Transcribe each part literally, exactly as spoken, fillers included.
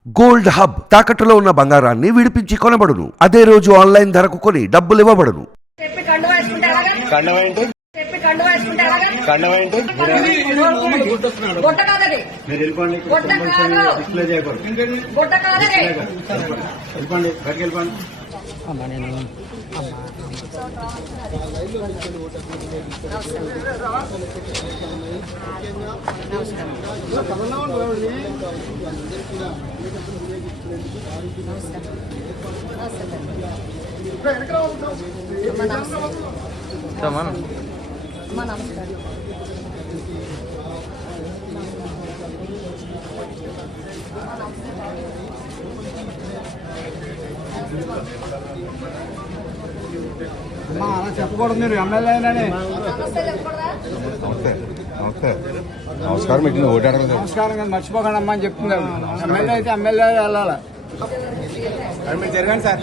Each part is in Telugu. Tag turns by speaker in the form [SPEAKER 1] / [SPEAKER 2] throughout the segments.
[SPEAKER 1] గోల్డ్ హబ్ తాకట్టులో ఉన్న బంగారాన్ని విడిపించి కొనబడును. అదే రోజు ఆన్లైన్ ధరకు కొని డబ్బులు ఇవ్వబడును.
[SPEAKER 2] చెప్పి కండువా వేసుకుంటే అలాగా
[SPEAKER 3] కండవ ఏంటి
[SPEAKER 2] చెప్పి కండువా వేసుకుంటే అలాగా
[SPEAKER 3] కండవ ఏంటి
[SPEAKER 2] గొట్ట కాదది
[SPEAKER 3] మీరు వెళ్ళిపోండి.
[SPEAKER 2] గొట్ట కాదు
[SPEAKER 3] డిస్ప్లే చేయకూడదు.
[SPEAKER 2] గొట్ట కాదది
[SPEAKER 3] వెళ్ళిపోండి, బయటకు వెళ్ళిపోండి.
[SPEAKER 2] అమ్మా నమస్కారం.
[SPEAKER 4] అలా చెప్పకూడదు, మీరు ఎమ్మెల్యేనని.
[SPEAKER 2] నమస్తే చెప్పకూడదా?
[SPEAKER 5] నమస్తే నమస్తే నమస్కారం. మీకు ఓటు అడగదు.
[SPEAKER 4] నమస్కారం కదా, మర్చిపోకండి అమ్మా అని చెప్తున్నారు. ఎమ్మెల్యే అయితే ఎమ్మెల్యే వెళ్ళాలి.
[SPEAKER 5] మీరు జరగండి సార్.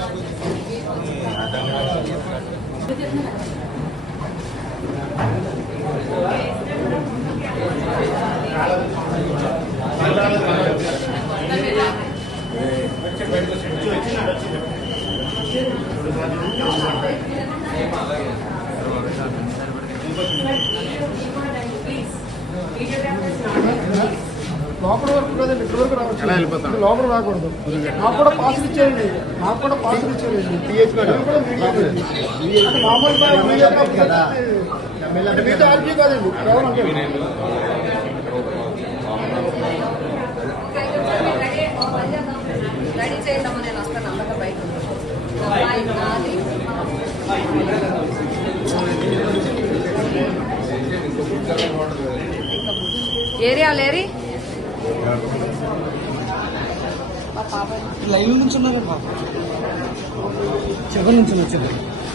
[SPEAKER 4] లోపల వరకు కదండి, ఇక్కడ వరకు రావచ్చు. లోపల రాకూడదు. నాకు కూడా పాస్ ఇచ్చేయండి, నాకు కూడా పాస్ ఇచ్చేయండి. మామూలు మీతో ఆర్పీ కాదండి, కేవలం
[SPEAKER 2] రెడీ చేద్దామని నేను వస్తాను. అంతా బయట అబ్బాయి నాది ఏరియా లేరి మా పాప
[SPEAKER 4] లైవ్ నుంచి ఉన్నారు. చివరి నుంచి వచ్చింది.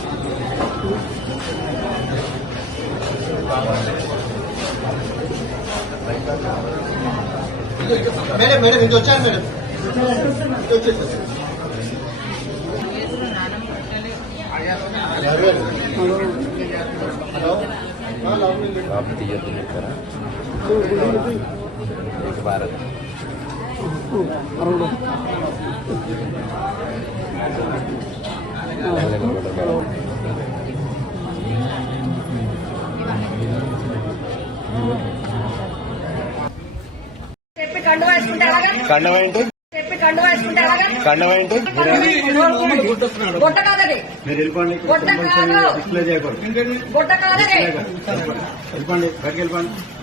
[SPEAKER 5] మేడం మేడం ఇది వచ్చాను మేడం.
[SPEAKER 3] బాబు తీయద్దు చెప్పారా? భారత్
[SPEAKER 2] చెప్పి కండువా వేసుకుంటే అలాగా
[SPEAKER 3] కండవ ఏంటి
[SPEAKER 2] చెప్పి కండువా వేసుకుంటే అలాగా
[SPEAKER 3] కండవ ఏంటి
[SPEAKER 2] గొట్ట కాదది
[SPEAKER 3] మీరు వెళ్ళిపోండి.
[SPEAKER 2] గొట్ట కాదు
[SPEAKER 3] డిస్ప్లే చేయకూడదు.
[SPEAKER 2] గొట్ట కాదది
[SPEAKER 3] వెళ్ళిపోండి, బయటకు వెళ్ళిపోండి.